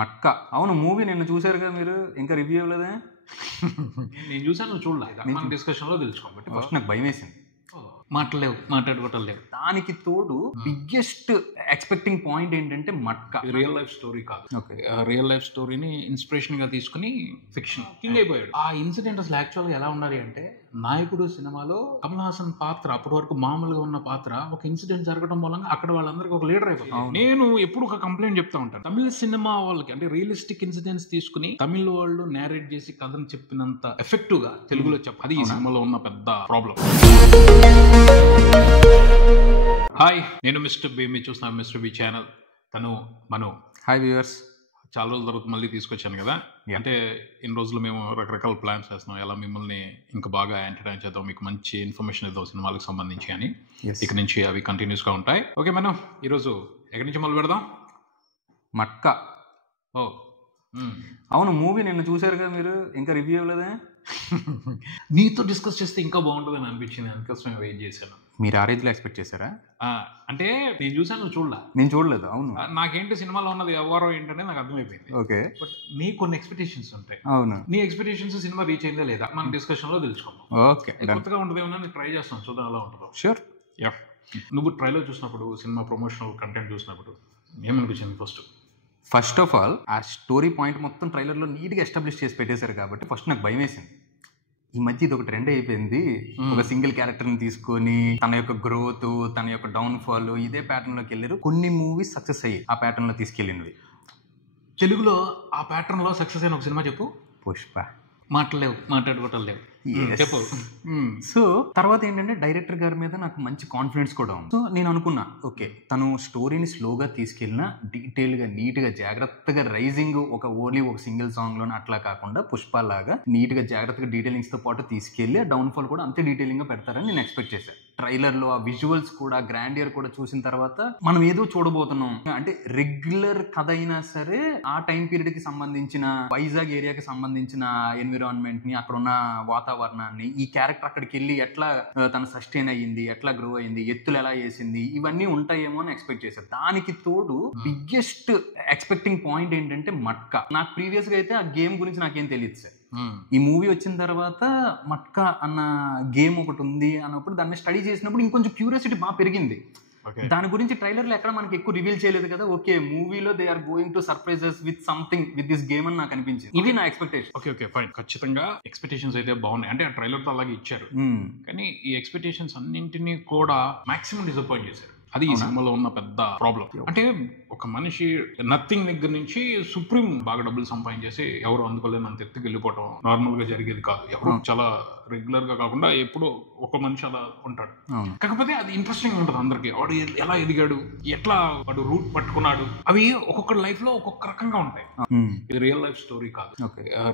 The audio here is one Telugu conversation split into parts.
మట్కా. అవును, మూవీ నిన్న చూసారుగా మీరు, ఇంకా రివ్యూ ఇవ్వలేదా? నేను చూసాను, నువ్వు చూడలేదు. మన డిస్కషన్లో తెలుసుకోబట్టి ఫస్ట్ నాకు భయం వేసింది, మాట్లాడుకోవటం లేవు. దానికి తోడు బిగ్గెస్ట్ ఎక్స్పెక్టింగ్ పాయింట్ ఏంటంటే మట్కా రియల్ లైఫ్ స్టోరీ కాదు. రియల్ లైఫ్ స్టోరీని ఇన్స్పిరేషన్ గా తీసుకుని ఫిక్షన్ కింగ్ అయిపోయాడు. ఆ ఇన్సిడెంట్ అసలు యాక్చువల్ గా ఎలా ఉండాలి అంటే, నాయకుడు సినిమాలో కమల్ హాసన్ పాత్ర అప్పటి వరకు మామూలుగా ఉన్న పాత్ర ఒక ఇన్సిడెంట్ జరగడం మూలంగా అక్కడ వాళ్ళందరికీ ఒక లీడర్ అయిపోయింది. నేను ఎప్పుడు ఒక కంప్లైంట్ చెప్తా ఉంటాను, తమిళ సినిమా వాళ్ళకి అంటే రియలిస్టిక్ ఇన్సిడెంట్స్ తీసుకుని తమిళ వాళ్ళు నేరేట్ చేసి కథను చెప్పినంత ఎఫెక్టివ్ గా తెలుగులో చెప్పాలి. ఈ సినిమాలో ఉన్న పెద్ద ప్రాబ్లం. హాయ్, నేను మిస్టర్ బి, మీరు చూస్తున్నాను మిస్టర్ బి ఛానల్. తను మను. Hi viewers. చాలా రోజుల తర్వాత మళ్ళీ తీసుకొచ్చాను కదా. అంటే ఇన్ని రోజులు మేము రకరకాల ప్లాన్స్ చేస్తున్నాం, ఎలా మిమ్మల్ని ఇంకా బాగా ఎంటర్టైన్ చేద్దాం, మీకు మంచి ఇన్ఫర్మేషన్ ఇద్దాం సినిమాలకు సంబంధించి అని. ఇక నుంచి అవి కంటిన్యూస్గా ఉంటాయి. ఓకే, మనం ఈరోజు ఎక్కడి నుంచి మొదలు పెడదాం? మట్కా. ఓ అవును, మూవీ నిన్న చూసారుగా మీరు, ఇంకా రివ్యూ ఇవ్వలేదా? నీతో డిస్కస్ చేస్తే ఇంకా బాగుంటుందని అనిపించింది, అందుకోసం వెయిట్ చేశాను. మీరు ఆ రేంజ్లో ఎక్స్పెక్ట్ చేశారా? అంటే నేను చూసాను, నువ్వు చూడలా. నేను చూడలేదు. అవును, నాకేంటి సినిమాలో ఉన్నది ఎవరో ఏంటనే నాకు అర్థమైపోయింది. ఓకే, బట్ నీ కొన్ని ఎక్స్పెక్టేషన్స్ ఉంటాయి. అవును, నీ ఎక్స్పెక్టేషన్స్ సినిమా రీచ్ అయిందా లేదా మన డిస్కషన్ లో తెలుసుకుందాం. ఓకే, కొత్తగా ఉంటుంది ఏమన్నా ట్రై చేస్తాం, చూద్దాం ఎలా ఉంటుందో. షూర్. యా, నువ్వు ట్రైలర్ చూసినప్పుడు, సినిమా ప్రమోషనల్ కంటెంట్ చూసినప్పుడు ఏమనిపించింది? ఫస్ట్ ఆఫ్ ఆల్ ఆ స్టోరీ పాయింట్ మొత్తం ట్రైలర్లో నీట్గా ఎస్టాబ్లిష్ చేసి పెట్టేశారు కాబట్టి ఫస్ట్ నాకు భయం వేసింది. ఈ మధ్య ఇది ఒక ట్రెండ్ అయిపోయింది, ఒక సింగిల్ క్యారెక్టర్ని తీసుకొని తన యొక్క గ్రోత్, తన యొక్క డౌన్ఫాల్ ఇదే ప్యాటర్న్ లోకి వెళ్ళారు. కొన్ని మూవీస్ సక్సెస్ అయ్యి ఆ ప్యాటర్న్ లో తీసుకెళ్ళినవి. తెలుగులో ఆ ప్యాటర్న్ లో సక్సెస్ అయిన ఒక సినిమా చెప్పు. పుష్ప. మాట్లాడుకోవటం లేవు, చెప్పు. సో తర్వాత ఏంటంటే డైరెక్టర్ గారి మీద నాకు మంచి కాన్ఫిడెన్స్ కూడా ఉంది. సో నేను అనుకున్నా, ఓకే తను స్టోరీని స్లోగా తీసుకెళ్ళినా డీటెయిల్గా నీట్గా జాగ్రత్తగా రైజింగ్ ఓన్లీ ఒక సింగిల్ సాంగ్లోనే అట్లా కాకుండా పుష్ప లాగా నీట్గా జాగ్రత్తగా డీటెయిలింగ్స్తో పాటు తీసుకెళ్ళి ఆ డౌన్ఫాల్ కూడా అంతే డీటెయిలింగ్గా పెడతారని నేను ఎక్స్పెక్ట్ చేశాను. ట్రైలర్లో ఆ విజువల్స్ కూడా, గ్రాండియర్ కూడా చూసిన తర్వాత మనం ఏదో చూడబోతున్నాం. అంటే రెగ్యులర్ కథ అయినా సరే ఆ టైం పీరియడ్ కి సంబంధించిన వైజాగ్ ఏరియాకి సంబంధించిన ఎన్విరాన్మెంట్ ని, అక్కడ ఉన్న వాతావరణాన్ని, ఈ క్యారెక్టర్ అక్కడికి వెళ్ళి ఎట్లా తను సస్టైన్ అయ్యింది, ఎట్లా గ్రో అయింది, ఎత్తులు ఎలా వేసింది, ఇవన్నీ ఉంటాయేమో అని ఎక్స్పెక్ట్ చేశారు. దానికి తోడు బిగ్గెస్ట్ ఎక్స్పెక్టింగ్ పాయింట్ ఏంటంటే మట్కా. నాకు ప్రీవియస్ గా అయితే ఆ గేమ్ గురించి నాకేం తెలియదు సార్. ఈ మూవీ వచ్చిన తర్వాత మట్కా అన్న గేమ్ ఒకటి ఉంది అన్నప్పుడు దాన్ని స్టడీ చేసినప్పుడు ఇంకొంచెం క్యూరియాసిటీ బాగా పెరిగింది. దాని గురించి ట్రైలర్లో ఎక్కడ మనకి ఎక్కువ రివీల్ చేయలేదు కదా. ఓకే, మూవీలో they are going to surprises with something with this game అని నాకు అనిపించింది. ఇది నా ఎక్స్పెక్టేషన్. ఓకే ఫైన్, ఖచ్చితంగా ఎక్స్పెక్టేషన్స్ అయితే బాగున్నాయి. అంటే ఆ ట్రైలర్ తో అలాగే ఇచ్చారు, కానీ ఈ ఎక్స్పెక్టేషన్స్ అన్నింటినీ కూడా మాక్సిమం డిసప్పాయింట్ చేశారు. అది ఈ సినిమాలో ఉన్న పెద్ద ప్రాబ్లం. అంటే ఒక మనిషి నథింగ్ దగ్గర నుంచి సుప్రీం బాగా డబ్బులు సంపాదించేసి ఎవరు అందుకోలేనంత ఎత్తుకు వెళ్ళిపోవటం నార్మల్ గా జరిగేది కాదు. ఎవరు చాలా రెగ్యులర్ గా కాకుండా ఎప్పుడో ఒక మనిషి అలా ఉంటాడు. కాకపోతే అది ఇంట్రెస్టింగ్ ఉంటుంది అందరికి. వాడు ఎలా ఎదిగాడు, ఎట్లా వాడు రూట్ పట్టుకున్నాడు, అవి ఒక్కొక్క లైఫ్ లో ఒక్కొక్క రకంగా ఉంటాయి. ఇది రియల్ లైఫ్ స్టోరీ కాదు.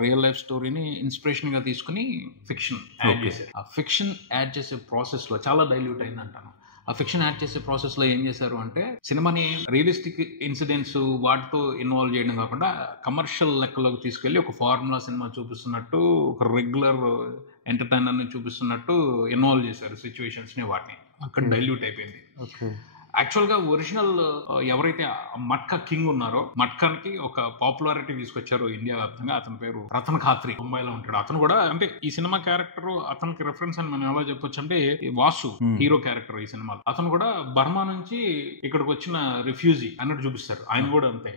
రియల్ లైఫ్ స్టోరీని ఇన్స్పిరేషన్ గా తీసుకుని ఫిక్షన్ యాడ్ చేశారు. ఆ ఫిక్షన్ యాడ్ చేసే ప్రాసెస్ లో చాలా డైల్యూట్ అయింది అంటాను. ఆ ఫిక్షన్ యాడ్ చేసే ప్రాసెస్ లో ఏం చేశారు అంటే, సినిమాని రియలిస్టిక్ ఇన్సిడెంట్స్ వాటితో ఇన్వాల్వ్ చేయడం కాకుండా కమర్షియల్ లెక్కలోకి తీసుకెళ్లి ఒక ఫార్ములా సినిమా చూపిస్తున్నట్టు, ఒక రెగ్యులర్ ఎంటర్టైనర్ ని చూపిస్తున్నట్టు ఇన్వాల్వ్ చేశారు సిచ్యువేషన్స్ ని. వాటిని అక్కడ డైల్యూట్ అయిపోయింది. యాక్చువల్ గా ఒరిజినల్ ఎవరైతే మట్కా కింగ్ ఉన్నారో, మట్కానికి ఒక పాపులారిటీ తీసుకొచ్చారో ఇండియా వ్యాప్తంగా, అతని పేరు రతన్ ఖాత్రి, ముంబైలో ఉంటాడు. అతను కూడా అంటే ఈ సినిమా క్యారెక్టర్ అతనికి రెఫరెన్స్ అని మనం ఎలా చెప్పొచ్చు అంటే, వాసు హీరో క్యారెక్టర్ ఈ సినిమాలో, అతను కూడా బర్మా నుంచి ఇక్కడికి వచ్చిన రిఫ్యూజీ అన్నట్టు చూపిస్తారు. ఆయన కూడా అంతే,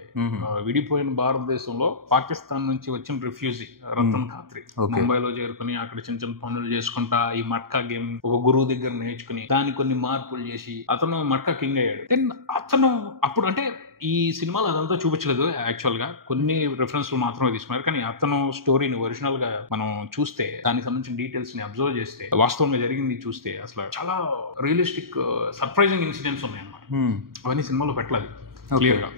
విడిపోయిన భారతదేశంలో పాకిస్తాన్ నుంచి వచ్చిన రిఫ్యూజీ రతన్ ఖాత్రి ముంబైలో చేరుకుని అక్కడ చిన్న చిన్న పనులు చేసుకుంటా ఈ మట్కా గేమ్ ఒక గురువు దగ్గర నేర్చుకుని దానికి కొన్ని మార్పులు చేసి అతను మట్కా కింగ్ అయ్యాడు. దెన్ అతను అప్పుడు అంటే ఈ సినిమాలో అదంతా చూపించలేదు, యాక్చువల్ గా కొన్ని రిఫరెన్స్లు మాత్రమే తీసుకున్నారు. కానీ అతను స్టోరీని ఒరిజినల్ గా మనం చూస్తే, దానికి సంబంధించిన డీటెయిల్స్ ని అబ్జర్వ్ చేస్తే, వాస్తవంగా జరిగింది చూస్తే అసలు చాలా రియలిస్టిక్ సర్ప్రైజింగ్ ఇన్సిడెంట్స్ ఉన్నాయి అన్నమాట. అవన్నీ సినిమాలో పెట్టలేదు క్లియర్ గా.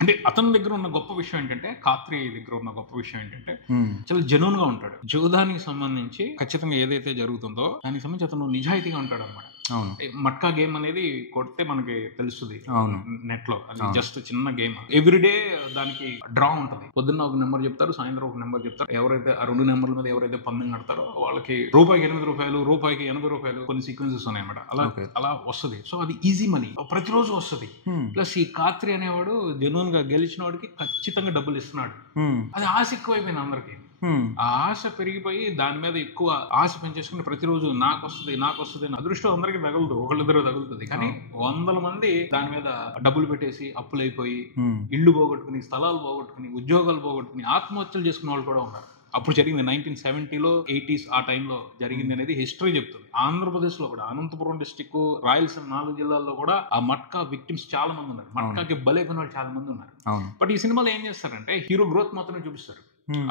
అంటే అతని దగ్గర ఉన్న గొప్ప విషయం ఏంటంటే, ఖాత్రి దగ్గర ఉన్న గొప్ప విషయం ఏంటంటే, చాలా జెన్యూన్ గా ఉంటాడు. జూదానికి సంబంధించి ఖచ్చితంగా ఏదైతే జరుగుతుందో దానికి సంబంధించి అతను నిజాయితీగా ఉంటాడు అనమాట. అవును. మట్కా గేమ్ అనేది కొడితే మనకి తెలుస్తుంది అవును. నెట్ లో. అది జస్ట్ చిన్న గేమ్. ఎవ్రీడే దానికి డ్రా ఉంటుంది. పొద్దున్న ఒక నెంబర్ చెప్తారు, సాయంత్రం ఒక నెంబర్ చెప్తారు. ఎవరైతే ఆ 2 నెంబర్ల మీద ఎవరైతే పందెం కడతారో వాళ్ళకి రూపాయికి 8 రూపాయలు, రూపాయికి 80 రూపాయలు కొన్ని సీక్వెన్సెస్ ఉన్నాయన్నమాట. అలా వస్తుంది. సో అది ఈజీ మనీ, ప్రతిరోజు వస్తుంది. ప్లస్ ఈ కాత్రి అనేవాడు జెన్యూన్ గా గెలిచిన వాడికి ఖచ్చితంగా డబ్బులు ఇస్తున్నాడు. అది ఆశ ఎక్కువైపోయింది అందరికి. ఆ ఆశ పెరిగిపోయి దాని మీద ఎక్కువ ఆశ పెంచేసుకుని ప్రతిరోజు నాకు వస్తుంది అదృష్టం అందరికి తగులుతుంది, ఒకళ్ళిద్దరు తగులుతుంది. కానీ 100 మంది దాని మీద డబ్బులు పెట్టేసి అప్పులైపోయి ఇళ్లు పోగొట్టుకుని, స్థలాలు పోగొట్టుకుని, ఉద్యోగాలు పోగొట్టుకుని ఆత్మహత్యలు చేసుకునే వాళ్ళు కూడా ఉన్నారు. అప్పుడు జరిగింది 1970లో 80s ఆ టైంలో జరిగింది అనేది హిస్టరీ చెప్తుంది. ఆంధ్రప్రదేశ్ లో కూడా అనంతపురం డిస్టిక్, రాయలసీమ 4 జిల్లాల్లో కూడా ఆ మట్కా విక్టిమ్స్ చాలా మంది ఉన్నారు. మట్కాకి బలైపోయిన వాళ్ళు చాలా మంది ఉన్నారు. బట్ ఈ సినిమాలో ఏం చేస్తారంటే హీరో గ్రోత్ మాత్రమే చూపిస్తారు.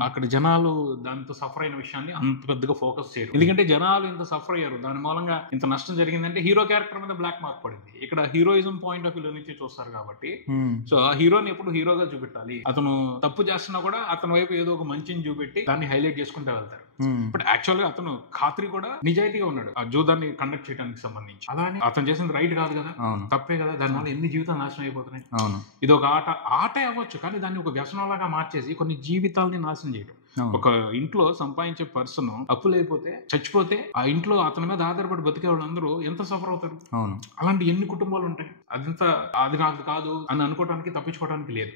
అక్కడ జనాలు దాంతో సఫర్ అయిన విషయాన్ని అంత పెద్దగా ఫోకస్ చేయరు. ఎందుకంటే జనాలు ఇంత సఫర్ అయ్యారు, దాని మూలంగా ఇంత నష్టం జరిగిందంటే హీరో క్యారెక్టర్ మీద బ్లాక్ మార్క్ పడింది. ఇక్కడ హీరోయిజం పాయింట్ ఆఫ్ వ్యూ నుంచి చూస్తారు కాబట్టి సో ఆ హీరోని ఎప్పుడు హీరోగా చూపెట్టాలి. అతను తప్పు చేస్తున్నా కూడా అతని వైపు ఏదో ఒక మంచిని చూపెట్టి దాన్ని హైలైట్ చేసుకుంటూ వెళ్తారు. బట్ యాక్చువల్ గా అతను ఖాత్రి కూడా నిజాయితీగా ఉన్నాడు ఆ జూదాన్ని కండక్ట్ చేయడానికి సంబంధించి. అలానే అతను చేసింది రైట్ కాదు కదా, తప్పే కదా, దాని వల్ల ఎన్ని జీవితాలు నాశనం అయిపోతున్నాయి. ఇది ఒక ఆటే అవ్వచ్చు, కానీ దాన్ని ఒక వ్యసనంలాగా మార్చేసి కొన్ని జీవితాలని నాశనం చేయడం. ఒక ఇంట్లో సంపాదించే పర్సన్ అప్పులైపోతే చచ్చిపోతే ఆ ఇంట్లో అతని మీద ఆధారపడి బతికే వాళ్ళందరూ ఎంత సఫర్ అవుతారు. అలాంటి ఎన్ని కుటుంబాలు ఉంటాయి. అది నాకు కాదు అని అనుకోవడానికి, తప్పించుకోవడానికి లేదు.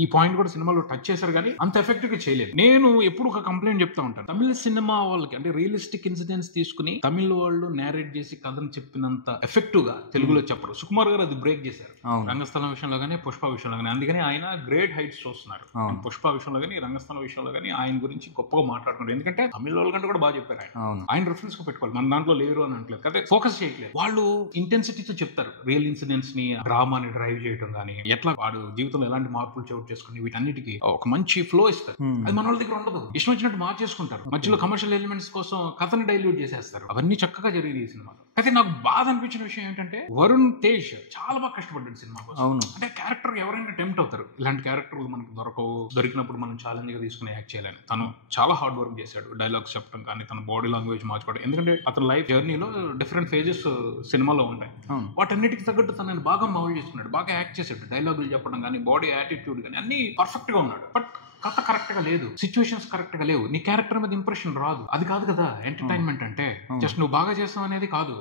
ఈ పాయింట్ కూడా సినిమాలో టచ్ చేశారు కానీ అంత ఎఫెక్టివ్ గా చేయలేదు. నేను ఎప్పుడు ఒక కంప్లైంట్ చెప్తా ఉంటాను, తమిళ సినిమా వాళ్ళకి అంటే రియలిస్టిక్ ఇన్సిడెంట్స్ తీసుకుని తమిళ వాళ్ళు నేరేట్ చేసి కథను చెప్పినంత ఎఫెక్టివ్ గా తెలుగులో చెప్పరు. సుకుమార్ గారు అది బ్రేక్ చేశారు రంగస్థలం విషయంలో కానీ, పుష్ప విషయంలో కానీ. అందుకని ఆయన గ్రేట్ హైట్స్ చూస్తున్నారు. పుష్ప విషయంలో కానీ, రంగస్థలం విషయంలో కానీ ఆయన గురించి గొప్పగా మాట్లాడుతున్నారు. ఎందుకంటే తమిళ వాళ్ళ కంటే కూడా బాగా చెప్పారు. ఆయన రిఫరెన్స్ గా పెట్టుకోవాలి, మన దాంట్లో లేరు అని అంటలేదు. అదే ఫోకస్ చేయట్లేదు. వాళ్ళు ఇంటెన్సిటీతో చెప్తారు రియల్ ఇన్సిడెంట్స్ ని, డ్రామాని డ్రైవ్ చేయడం కానీ, ఎట్లా వాడు జీవితంలో ఎలాంటి మార్పులు చోటు చేసుకుని వీటన్నిటికీ ఒక మంచి ఫ్లో ఇస్తారు. అది మన వాళ్ళ దగ్గర ఉండదు. ఇష్టం వచ్చినట్టు మార్చేసుకుంటారు. మధ్యలో కమర్షియల్ ఎలిమెంట్స్ కోసం కథని డైల్యూట్ చేసేస్తారు. అవన్నీ చక్కగా జరిగింది ఈ సినిమాలో. అయితే నాకు బాధ అనిపించిన విషయం ఏంటంటే వరుణ్ తేజ్ చాలా బాగా కష్టపడ్డాడు సినిమా కోసం. అంటే క్యారెక్టర్ ఎవరైనా టెంప్ట్ అవుతారు, ఇలాంటి క్యారెక్టర్ మనకు దొరికినప్పుడు మనం ఛాలెంజ్ గా తీసుకుని యాక్ట్ చేయాలని. తను చాలా హార్డ్ వర్క్ చేశాడు. డైలాగ్స్ చెప్పడం కానీ, తన బాడీ లాంగ్వేజ్ మార్చుకోవడం. ఎందుకంటే అతని లైఫ్ జర్నీలో డిఫరెంట్ ఫేజెస్ సినిమాలో ఉంటాయి. వాటన్నిటికి తగ్గట్టు తనని బాగా మౌల్డ్ చేసుకున్నాడు, బాగా యాక్ట్ చేశాడు. డైలాగులు చెప్పడం కానీ, బాడీ యాటిట్యూడ్ కానీ అన్ని పర్ఫెక్ట్ గా ఉన్నాడు. బట్ కథ కరెక్ట్ గా లేదు, సిచ్యువేషన్స్ కరెక్ట్ గా లేవు, నీ క్యారెక్టర్ మీద ఇంప్రెషన్ రాదు. అది కాదు కదా ఎంటర్టైన్మెంట్ అంటే. జస్ట్ నువ్వు బాగా చేస్తావు అనేది కాదు,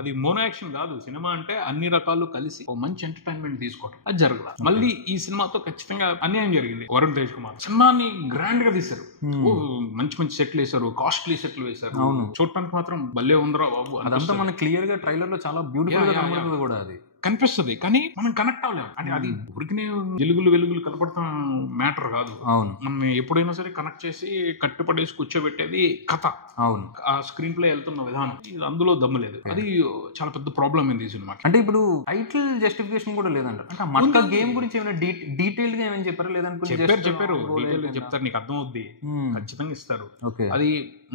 అది మోనో యాక్షన్ కాదు. సినిమా అంటే అన్ని రకాలు కలిసి ఓ మంచి ఎంటర్టైన్మెంట్ తీసుకోవడం, అది జరగదు. మళ్ళీ ఈ సినిమాతో ఖచ్చితంగా అన్యాయం జరిగింది. వరుణ్ తేజ్ కుమార్ సినిమాని గ్రాండ్ గా తీశారు, మంచి మంచి సెట్లు వేశారు, కాస్ట్లీ సెట్లు వేశారు. చూడటానికి మాత్రం భలే ఉందరా బాబు. అదంతా మనకి క్లియర్ గా ట్రైలర్ లో చాలా బ్యూటిఫుల్ గా కూడా అది కనిపిస్తుంది. కానీ మనం కనెక్ట్ అవ్వలేము. అంటే అది ఉరికినే వెలుగులు కనపడుతున్న మ్యాటర్ కాదు. మనం ఎప్పుడైనా సరే కనెక్ట్ చేసి కట్టుపడేసి కూర్చోబెట్టేది కథ. అవును, ఆ స్క్రీన్ ప్లే వెళ్తున్న విధానం, అందులో దమ్ము లేదు. అది చాలా పెద్ద ప్రాబ్లం అయింది ఈ సినిమాకి. అంటే ఇప్పుడు టైటిల్ జస్టిఫికేషన్ కూడా లేదంట. అంటే మట్కా గేమ్ గురించి ఏమైనా డీటెయిల్ గా ఏమైనా చెప్పారు? లేదనుకో చెప్పారు, డీటెయిల్ చెప్తారు, నీకు అర్థం అవుద్ది, ఖచ్చితంగా ఇస్తారు. అది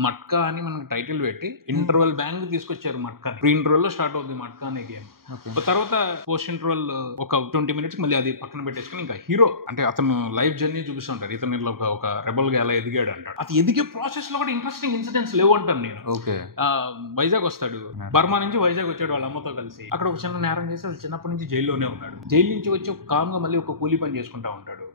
మట్కా అని మనకి టైటిల్ పెట్టి ఇంటర్వెల్ బ్యాంక్ తీసుకొచ్చారు. మట్కా ప్రీ ఇంటర్వెల్ లో స్టార్ట్ అవుతుంది మట్కా అనే గేమ్. తర్వాత పోస్ట్ ఇంటర్వెల్ ఒక 20 minutes మళ్ళీ అది పక్కన పెట్టేసుకుని ఇంకా హీరో అంటే అతను లైఫ్ జర్నీ చూపిస్తుంటారు. ఇతను ఒక రెబల్ గా ఎలా ఎదిగాడు అంటాడు. అది ఎదిగే ప్రాసెస్ లో కూడా ఇంట్రెస్టింగ్ ఇన్సిడెంట్స్ లేవు అంటాను నేను. వైజాగ్ వస్తాడు, బర్మా నుంచి వైజాగ్ వచ్చాడు వాళ్ళ అమ్మతో కలిసి. అక్కడ ఒక చిన్న నేరం చేసి అది చిన్నప్పటి నుంచి జైల్లోనే ఉన్నాడు. జైలు నుంచి వచ్చి కామ్ గా మళ్ళీ ఒక కూలీ పని చేసుకుంటా ఉంటాడు.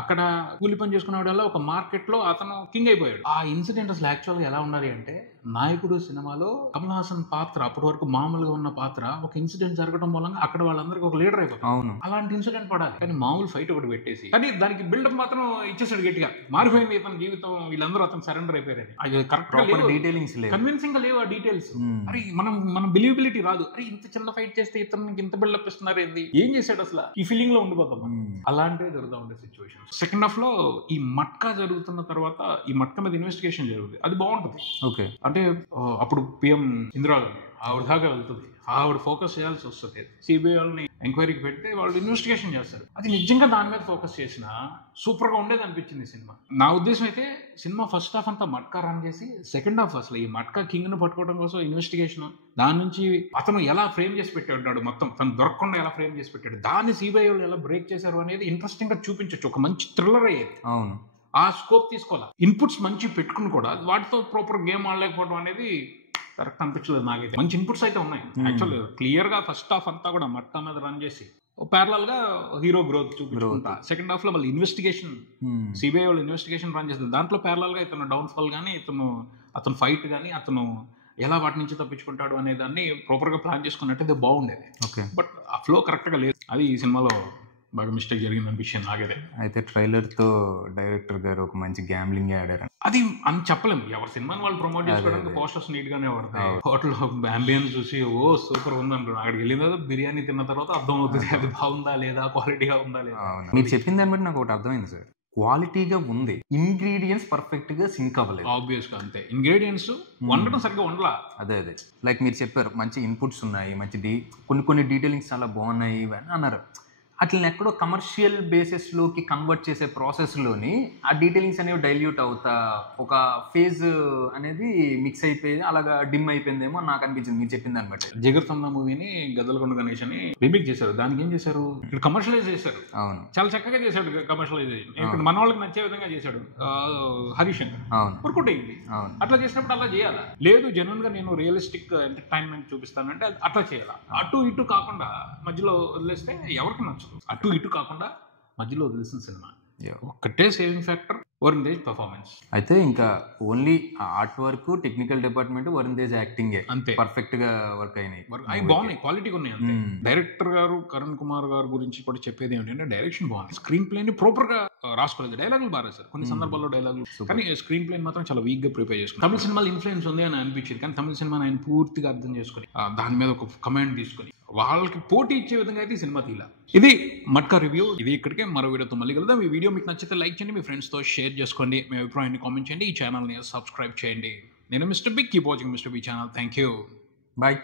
అక్కడ కూలీ పని చేసుకునే వల్ల ఒక మార్కెట్ లో అతను కింగ్ అయిపోయాడు. ఆ ఇన్సిడెంట్ అసలు యాక్చువల్ గా ఎలా ఉండాలి అంటే, నాయకుడు సినిమాలో కమల్ హాసన్ పాత్ర అప్పటి వరకు మామూలుగా ఉన్న పాత్ర ఒక ఇన్సిడెంట్ జరగడం మూలంగా అక్కడ వాళ్ళందరికీ ఒక లీడర్ అయిపోతారు. అలాంటి ఇన్సిడెంట్ పడాలి, కానీ మామూలు ఫైట్ ఒకటి పెట్టేసి, కానీ దానికి బిల్డప్ మాత్రం ఇచ్చేసాడు గట్టిగా. మారిపోయింది ఇతని జీవితం, వీళ్ళందరూ అతను సరెండర్ అయిపోయారని. అది కరెక్ట్ డీటెయిలింగ్స్ కన్విన్సింగ్ గా లేవు ఆ డీటెయిల్స్. అరే మన బిలీవబిలిటీ రాదు. అరే ఇంత చిన్న ఫైట్ చేస్తే ఇతనికి ఇంత బిల్డప్ ఇస్తున్నారు, ఏంది, ఏం చేశాడు అసలు, ఈ ఫీలింగ్ లో ఉండిపోతాం. అలాంటివి జరుగుతూ ఉండే సిచ్యువేషన్. సెకండ్ హాఫ్ లో ఈ మట్కా జరుగుతున్న తర్వాత ఈ మట్కా మీద ఇన్వెస్టిగేషన్ జరుగుతుంది. అది బాగుంటుంది. ఓకే, అంటే అప్పుడు పిఎం ఇందిరాగాంధీ ఆవిడ దాకా వెళ్తుంది, ఆవిడ ఫోకస్ చేయాల్సి వస్తుంది. సిబిఐ వాళ్ళని ఎంక్వైరీకి పెడితే వాళ్ళు ఇన్వెస్టిగేషన్ చేస్తారు. అది నిజంగా దాని మీద ఫోకస్ చేసిన సూపర్ గా ఉండేది అనిపించింది సినిమా. నా ఉద్దేశం అయితే సినిమా ఫస్ట్ హాఫ్ అంతా మట్కా రన్ చేసి, సెకండ్ హాఫ్ అసలు ఈ మట్కా కింగ్ ను పట్టుకోవడం కోసం ఇన్వెస్టిగేషన్, దాని నుంచి అతను ఎలా ఫ్రేమ్ చేసి పెట్టాడు, మొత్తం తను దొరకకుండా ఎలా ఫ్రేమ్ చేసి పెట్టాడు, దాన్ని సిబిఐ వాళ్ళు ఎలా బ్రేక్ చేశారు అనేది ఇంట్రెస్టింగ్ గా చూపించచ్చు. ఒక మంచి థ్రిల్లర్ అయ్యేది. అవును, ఆ స్కోప్ తీసుకోవాలి. ఇన్పుట్స్ మంచి పెట్టుకుని కూడా వాటితో ప్రాపర్ గేమ్ ఆడలేకపోవడం అనేది కరెక్ట్ అనిపించలేదు నాకైతే. మంచి ఇన్పుట్స్ అయితే ఉన్నాయి యాక్చువల్. క్లియర్ గా ఫస్ట్ హాఫ్ అంతా కూడా మట్టా మీద రన్ చేసి ప్యారలల్ గా హీరో గ్రోత్ చూపించుకుంటా, సెకండ్ హాఫ్ లో మళ్ళీ ఇన్వెస్టిగేషన్, సిబిఐ వాళ్ళు ఇన్వెస్టిగేషన్ రన్ చేస్తుంది. దాంట్లో ప్యారలల్ గా ఇతను డౌన్ ఫాల్ కానీ, అతను ఫైట్ కానీ, అతను ఎలా వాటి నుంచి తప్పించుకుంటాడు అనే దాన్ని ప్రాపర్ గా ప్లాన్ చేసుకున్నట్టు బాగుండేది. బట్ ఆ ఫ్లో కరెక్ట్ గా లేదు. అది ఈ సినిమాలో బాగా మిస్టేక్ జరిగింది అనిపించింది నాకైతే. అయితే ట్రైలర్ తో డైరెక్టర్ గారు ఒక మంచి గ్యాంబ్లింగ్ ఆడారు. అది అని చెప్పలేము. ఎవరి సినిమాని వాళ్ళు ప్రమోట్ చేసుకోవడానికి పోస్టర్స్ నీట్ గానే పడతాయి. హోటల్ అంబియన్స్ చూసి ఓ సూపర్ ఉంది అంటున్నాను. అక్కడికి వెళ్ళిన తర్వాత బిర్యానీ తిన్న తర్వాత అర్థం అవుతుంది అది బాగుందా లేదా, క్వాలిటీగా ఉందా లేదా. మీరు చెప్పిన దాన్ని బట్టి నాకు ఒకటి అర్థమైంది సార్, క్వాలిటీగా ఉంది, ఇంగ్రీడియంట్స్ పర్ఫెక్ట్ గా సింక్ అవ్వలేదు. ఆబ్వియస్ గా అంతే, ఇంగ్రీడియంట్స్ వండడం సరిగ్గా వండలా. అదే లైక్ మీరు చెప్పారు మంచి ఇన్పుట్స్ ఉన్నాయి, మంచి కొన్ని డీటెయిలింగ్స్ చాలా బాగున్నాయి ఇవన్నీ అన్నారు. అట్లా ఎక్కడో కమర్షియల్ బేసిస్లోకి కన్వర్ట్ చేసే ప్రాసెస్లోని ఆ డీటెయిలింగ్స్ అనేవి డైల్యూట్ అవుతా ఒక ఫేజ్ అనేది మిక్స్ అయిపోయి అలాగా డిమ్ అయిపోయిందేమో నాకు అనిపించింది మీరు చెప్పిన దాన్ని బట్టి. జిగర్తంద మూవీని గద్దలకొండ గణేష్ అని రీమేక్ చేశారు. దానికి ఏం చేశారు, ఇక్కడ కమర్షియలైజ్ చేశారు. అవును, చాలా చక్కగా చేశాడు కమర్షియలైజేషన్. ఇక్కడ మన వాళ్ళకి నచ్చే విధంగా చేశాడు హరీష్ శంకర్. వర్కౌట్ అయింది. అట్లా చేసినప్పుడు అలా చేయాలా? లేదు జెన్యున్ గా నేను రియలిస్టిక్ ఎంటర్టైన్మెంట్ చూపిస్తానంటే అట్లా చేయాలా. అటు ఇటు కాకుండా మధ్యలో వదిలేస్తే ఎవరికి నచ్చదు. అటు ఇటు కాకుండా మధ్యలో వదిలేసిన సినిమా ఒక్కటే saving factor, Varun Tej performance. అయితే ఇంకా only art work, technical department, Varun Tej acting అంతే పర్ఫెక్ట్ గా వర్క్ అయినాయి. అవి బాగున్నాయి, క్వాలిటీగా ఉన్నాయి అంతే. డైరెక్టర్ గారు కరణ్ కుమార్ గారు గురించి కూడా చెప్పేది ఏంటంటే డైరెక్షన్ బాగుంది, స్క్రీన్ ప్లే ని ప్రాపర్ గా రాసుకోలేదు. డైలాగులు బాగా రాశారు కొన్ని సందర్భాల్లో డైలాగులు, కానీ స్క్రీన్ ప్లే మాత్రం చాలా వీక్ గా ప్రిపేర్ చేసుకుని. తమిళ సినిమాలు ఇన్ఫ్లుయెన్స్ ఉంది అని అనిపించింది, కానీ తమిళ సినిమాని ఆయన పూర్తిగా అర్థం చేసుకుని దాని మీద ఒక కమాండ్ తీసుకుని వాళ్ళకి పోటీ ఇచ్చే విధంగా అయితే ఈ సినిమా తీలా. ఇది మట్కా రివ్యూ. ఇది ఇక్కడికే, మరో వీడియోతో మళ్ళీ కలుద్దాం. ఈ వీడియో మీకు నచ్చితే లైక్ చేయండి, మీ ఫ్రెండ్స్తో షేర్ చేసుకోండి, మీ అభిప్రాయాన్ని కామెంట్ చేయండి, ఈ ఛానల్ని సబ్స్క్రైబ్ చేయండి. నేను Mister Big, keep watching Mister Big channel. Thank you, bye.